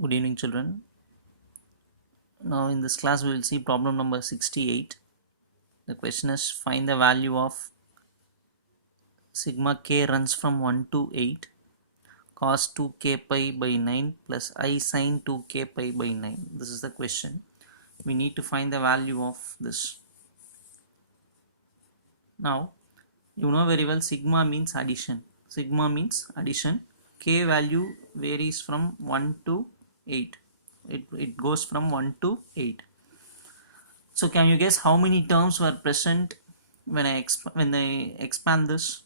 Good evening, children. Now, in this class, we will see problem number 68. The question is find the value of sigma k runs from 1 to 8 cos 2k pi by 9 plus I sin 2k pi by 9. This is the question. We need to find the value of this. Now, you know very well sigma means addition. Sigma means addition. K value varies from 1 to 8. It goes from 1 to 8. So can you guess how many terms were present when I expand this?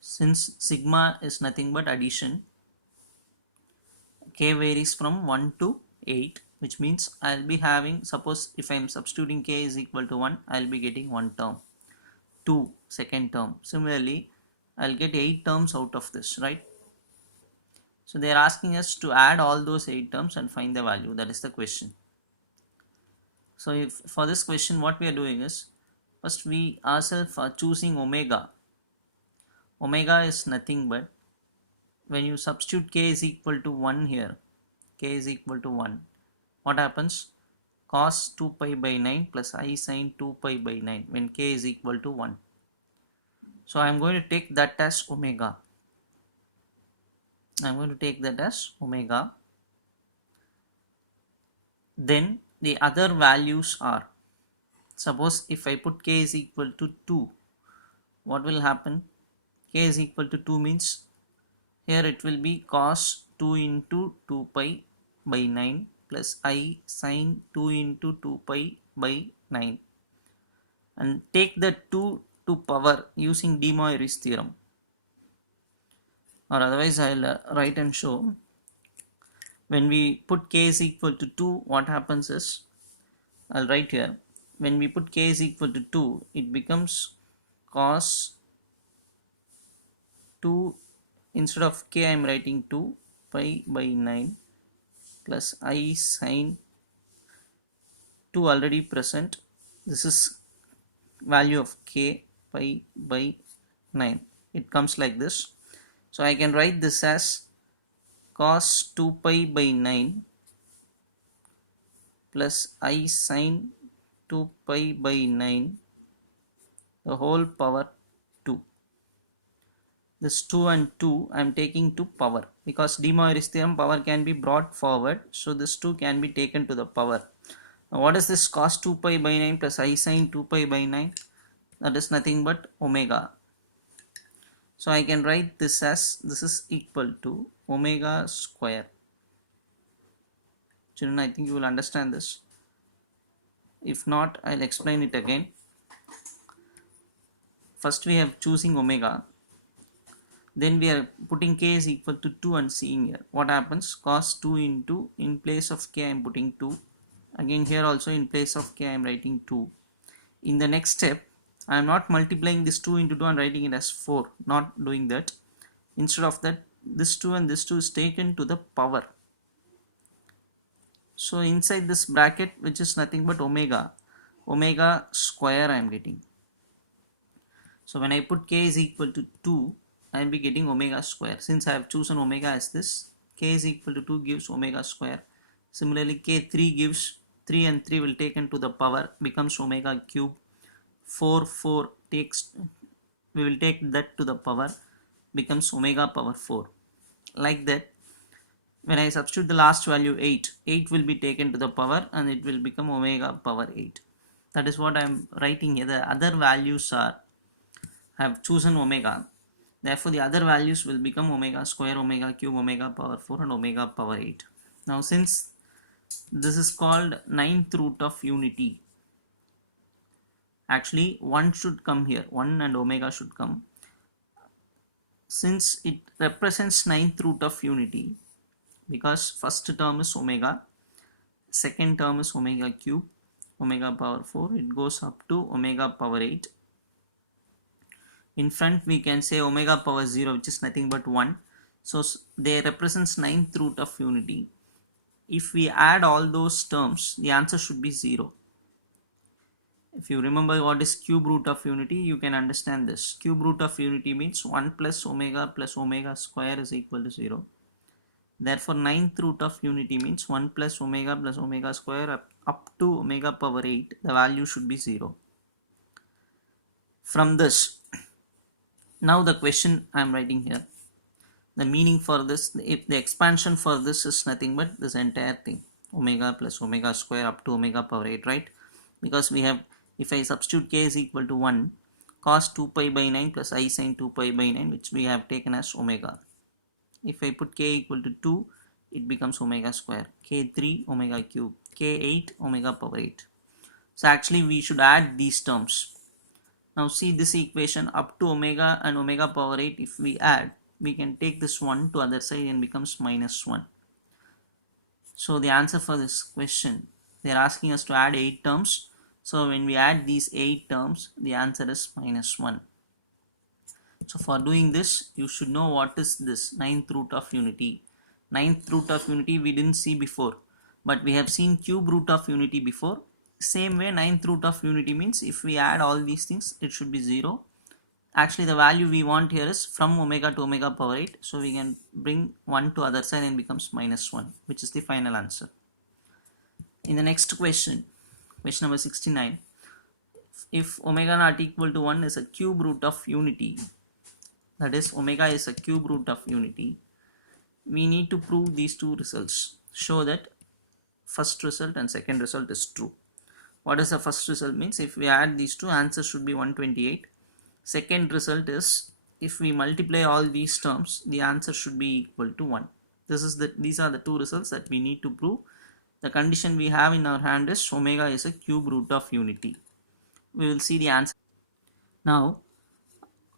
Since sigma is nothing but addition, k varies from 1 to 8, which means I'll be having, suppose if I'm substituting k is equal to 1, I'll be getting one term, 2 second term. Similarly, I'll get 8 terms out of this, right? So they are asking us to add all those 8 terms and find the value. That is the question. So if for this question what we are doing is, first we ourselves are choosing omega. Omega is nothing but, when you substitute k is equal to 1 here, k is equal to 1, what happens? Cos 2 pi by 9 plus I sin 2 pi by 9 when k is equal to 1. So I am going to take that as omega. I am going to take that as omega. Then the other values are, suppose if I put k is equal to 2, what will happen? K is equal to 2 means here it will be cos 2 into 2 pi by 9 plus I sin 2 into 2 pi by 9, and take the 2 to power using De Moivre's theorem, or otherwise I'll write and show. When we put k is equal to 2, what happens is, I'll write here, when we put k is equal to 2, it becomes cos 2, instead of k I am writing 2 pi by 9 plus I sin 2 already present. This is value of k pi by 9. It comes like this. So I can write this as cos 2 pi by 9 plus I sin 2 pi by 9 the whole power 2. This 2 and 2 I am taking to power, because De Moivre's theorem power can be brought forward, so this 2 can be taken to the power. Now what is this cos 2 pi by 9 plus I sin 2 pi by 9? That is nothing but omega. So I can write this as, this is equal to omega square. Children, I think you will understand this. If not, I'll explain it again. First we have choosing omega. Then we are putting k is equal to 2 and seeing here. What happens? Cos 2 into, in place of k I am putting 2. Again here also in place of k I am writing 2. In the next step, I am not multiplying this 2 into 2 and writing it as 4. Not doing that. Instead of that, this 2 and this 2 is taken to the power. So inside this bracket, which is nothing but omega, omega square I am getting. So when I put k is equal to 2, I will be getting omega square. Since I have chosen omega as this, k is equal to 2 gives omega square. Similarly, k3 gives 3 and 3 will taken to the power, becomes omega cube. 4 takes, we will take that to the power, becomes omega power 4. Like that, when I substitute the last value 8, 8 will be taken to the power and it will become omega power 8. That is what I am writing here. The other values are, I have chosen omega. Therefore, the other values will become omega square, omega cube, omega power 4 and omega power 8. Now, since this is called ninth root of unity, actually 1 should come here, 1 and omega should come. Since it represents ninth root of unity, because first term is omega, second term is omega cube, omega power 4, it goes up to omega power 8. In front we can say omega power 0, which is nothing but 1. So they represents ninth root of unity. If we add all those terms, the answer should be 0. If you remember what is cube root of unity, you can understand this. Cube root of unity means 1 plus omega square is equal to 0. Therefore, ninth root of unity means 1 plus omega square up to omega power 8. The value should be 0. From this, now the question I am writing here, the meaning for this, if the expansion for this is nothing but this entire thing, omega plus omega square up to omega power 8, right? Because we have, if I substitute k is equal to 1, cos 2 pi by 9 plus I sin 2 pi by 9, which we have taken as omega. If I put k equal to 2, it becomes omega square, k3 omega cube, k8 omega power 8. So actually we should add these terms. Now see this equation, up to omega and omega power 8, if we add, we can take this 1 to other side and becomes minus 1. So the answer for this question, they are asking us to add 8 terms. So when we add these 8 terms, the answer is minus 1. So for doing this, you should know what is this ninth root of unity. Ninth root of unity we didn't see before, but we have seen cube root of unity before. Same way, ninth root of unity means if we add all these things, it should be 0. Actually, the value we want here is from omega to omega power 8. So we can bring 1 to other side and becomes minus 1, which is the final answer. In the next question, question number 69, if omega not equal to 1 is a cube root of unity, that is omega is a cube root of unity, we need to prove these two results. Show that first result and second result is true. What is the first result means? If we add these two, answer should be 128. Second result is if we multiply all these terms, the answer should be equal to 1. These are the two results that we need to prove. The condition we have in our hand is omega is a cube root of unity. We will see the answer. Now,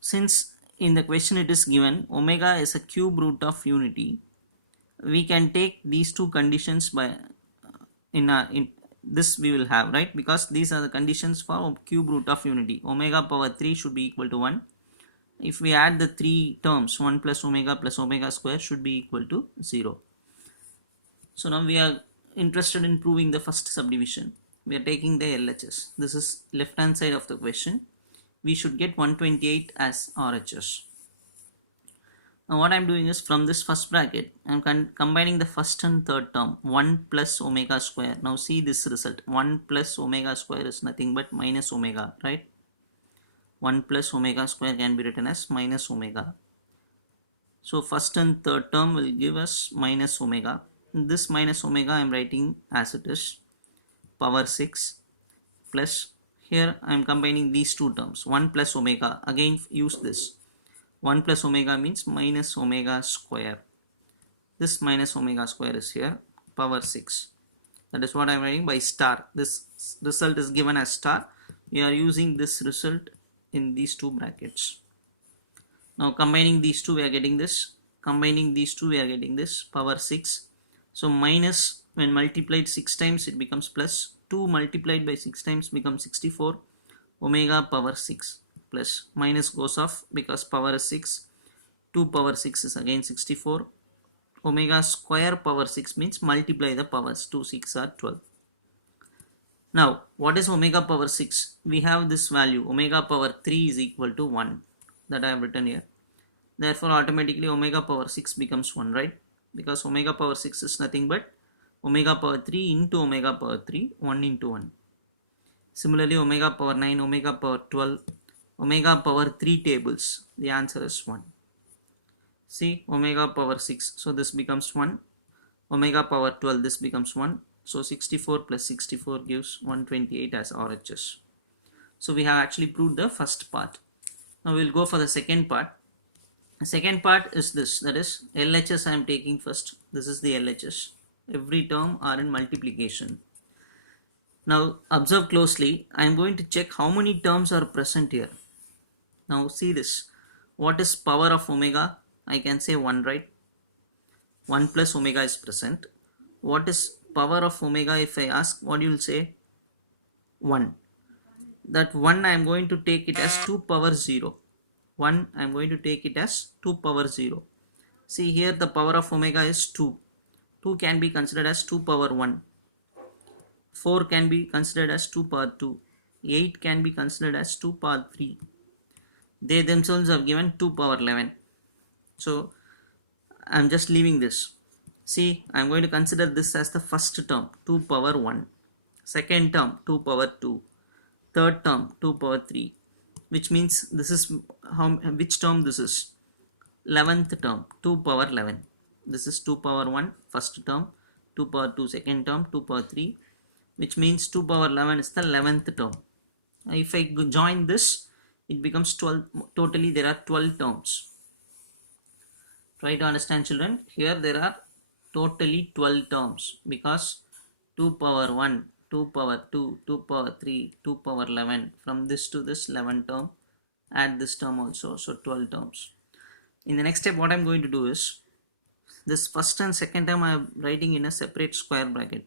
since in the question it is given omega is a cube root of unity, we can take these two conditions by in this we will have, right? Because these are the conditions for cube root of unity. Omega power 3 should be equal to 1. If we add the three terms, 1 plus omega square should be equal to 0. So now we are interested in proving the first subdivision. We are taking the LHS. This is left hand side of the question. We should get 128 as RHS. Now what I am doing is, from this first bracket, I am combining the first and third term, 1 plus omega square. Now see this result, 1 plus omega square is nothing but minus omega, right? 1 plus omega square can be written as minus omega. So first and third term will give us minus omega. This minus omega I am writing as it is, power 6, plus here I am combining these two terms, 1 plus omega, again use this. 1 plus omega means minus omega square. This minus omega square is here, power 6. That is what I am writing by star. This result is given as star. We are using this result in these two brackets. Now combining these two, we are getting this. Combining these two, we are getting this, power 6. So minus, when multiplied 6 times, it becomes plus. 2 multiplied by 6 times becomes 64. Omega power 6. Plus minus goes off because power is 6. 2 power 6 is again 64. Omega square power 6 means multiply the powers. 2 6 are 12. Now what is omega power 6? We have this value, omega power 3 is equal to 1, that I have written here. Therefore automatically omega power 6 becomes 1, right? Because omega power 6 is nothing but omega power 3 into omega power 3, 1 into 1. Similarly omega power 9, omega power 12, omega power 3 tables, the answer is 1. See, omega power 6, so this becomes 1. Omega power 12, this becomes 1. So 64 plus 64 gives 128 as RHS. So we have actually proved the first part. Now we will go for the second part. The second part is this, that is LHS I am taking first. This is the LHS. Every term are in multiplication. Now observe closely. I am going to check how many terms are present here. Now see this. What is power of omega? I can say 1, right? 1 plus omega is present. What is power of omega? If I ask, what you will say? 1. That 1 I am going to take it as 2 power 0. 1 I am going to take it as 2 power 0. See here the power of omega is 2. 2 can be considered as 2 power 1. 4 can be considered as 2 power 2. 8 can be considered as 2 power 3. They themselves have given 2 power 11. So I am just leaving this. See, I am going to consider this as the first term, 2 power 1. Second term, 2 power 2. Third term, 2 power 3. Which means this is which term this is? 11th term, 2 power 11. This is 2 power 1 first term, 2 power 2 second term, 2 power 3. Which means 2 power 11 is the 11th term. If I join this, it becomes 12. Totally there are 12 terms. Try to understand, children. Here there are totally 12 terms because 2 power 1, 2 power 2, 2 power 3, 2 power 11. From this to this 11 term, add this term also, so 12 terms. In the next step, what I am going to do is, this first and second term I am writing in a separate square bracket.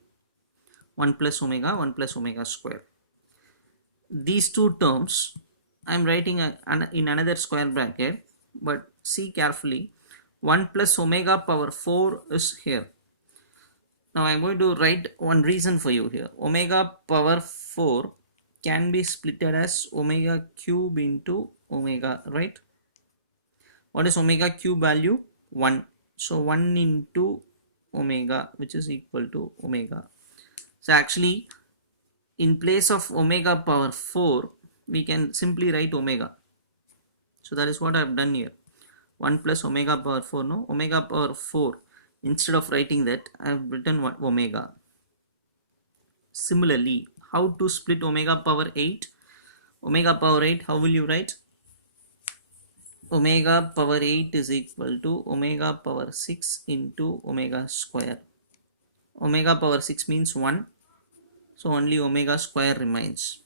1 plus omega, 1 plus omega square. These two terms I am writing in another square bracket, but see carefully, 1 plus omega power 4 is here. Now I am going to write one reason for you here. Omega power 4 can be splitted as omega cube into omega, right? What is omega cube value? 1. So 1 into omega, which is equal to omega. So actually, in place of omega power 4, we can simply write omega. So that is what I have done here. 1 plus omega power 4, no? Omega power 4. Instead of writing that, I have written omega. Similarly, how to split omega power 8? Omega power 8, how will you write? Omega power 8 is equal to omega power 6 into omega square. Omega power 6 means 1. So only omega square remains.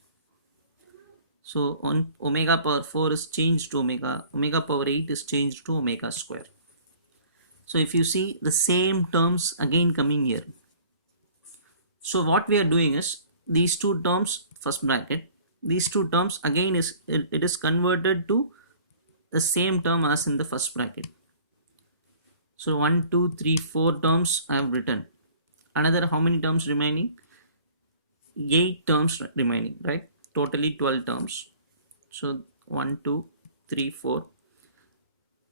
So on omega power 4 is changed to omega power 8 is changed to omega square. So if you see the same terms again coming here. So what we are doing is these two terms, first bracket, these two terms again it is converted to the same term as in the first bracket. So 1, 2, 3, 4 terms I have written. Another how many terms remaining? 8 terms remaining, right? Totally 12 terms. So 1, 2, 3, 4.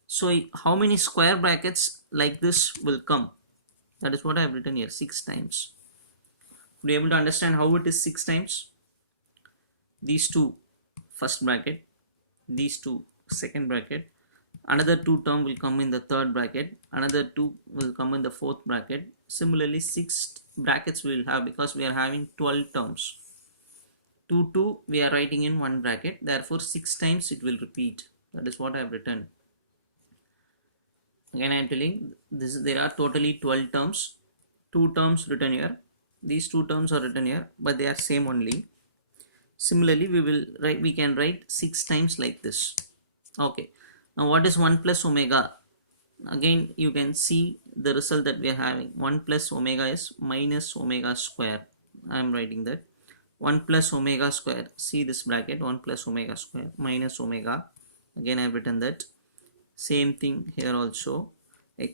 So how many square brackets like this will come? That is what I have written here, 6 times. Would you be able to understand how it is 6 times? These two first bracket, these two second bracket, another 2 term will come in the third bracket, another 2 will come in the fourth bracket. Similarly 6 brackets we will have because we are having 12 terms. 2, 2 we are writing in one bracket, therefore 6 times it will repeat. That is what I have written. Again I am telling this, there are totally 12 terms, 2 terms written here, these 2 terms are written here, but they are same only. Similarly we can write 6 times like this. Okay, now what is 1 plus omega? Again you can see the result that we are having. 1 plus omega is minus omega square. I am writing that 1 plus omega square, see this bracket, 1 plus omega square minus omega. Again I have written that. Same thing here also,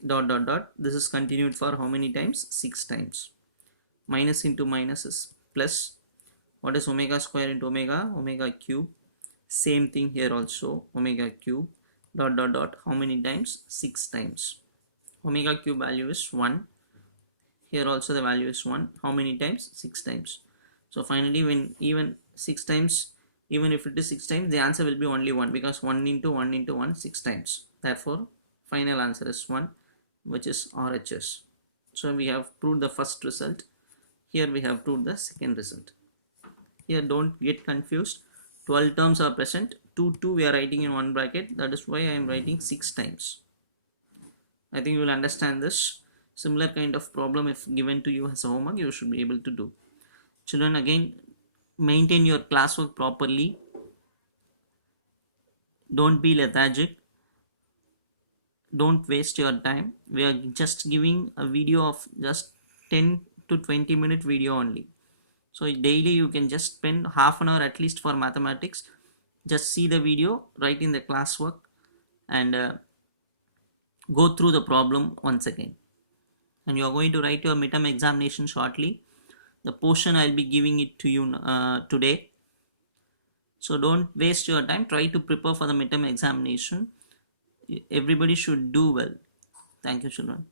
dot dot dot. This is continued for how many times? 6 times. Minus into minus is plus. What is omega square into omega? Omega cube. Same thing here also, omega cube, dot dot dot. How many times? 6 times. Omega cube value is 1. Here also the value is 1. How many times? 6 times. So finally when even 6 times, even if it is 6 times, the answer will be only 1 because 1 into 1 into 1, 6 times. Therefore final answer is 1, which is RHS. So we have proved the first result. Here we have proved the second result. Here don't get confused. 12 terms are present. 2, 2 we are writing in one bracket. That is why I am writing 6 times. I think you will understand this. Similar kind of problem if given to you as a homework, you should be able to do. Children, again, maintain your classwork properly. Don't be lethargic. Don't waste your time. We are just giving a video of just 10 to 20 minute video only. So daily you can just spend half an hour at least for mathematics. Just see the video, write in the classwork, and go through the problem once again. And you are going to write your midterm examination shortly. The portion I will be giving it to you today. So don't waste your time. Try to prepare for the midterm examination. Everybody should do well. Thank you, children.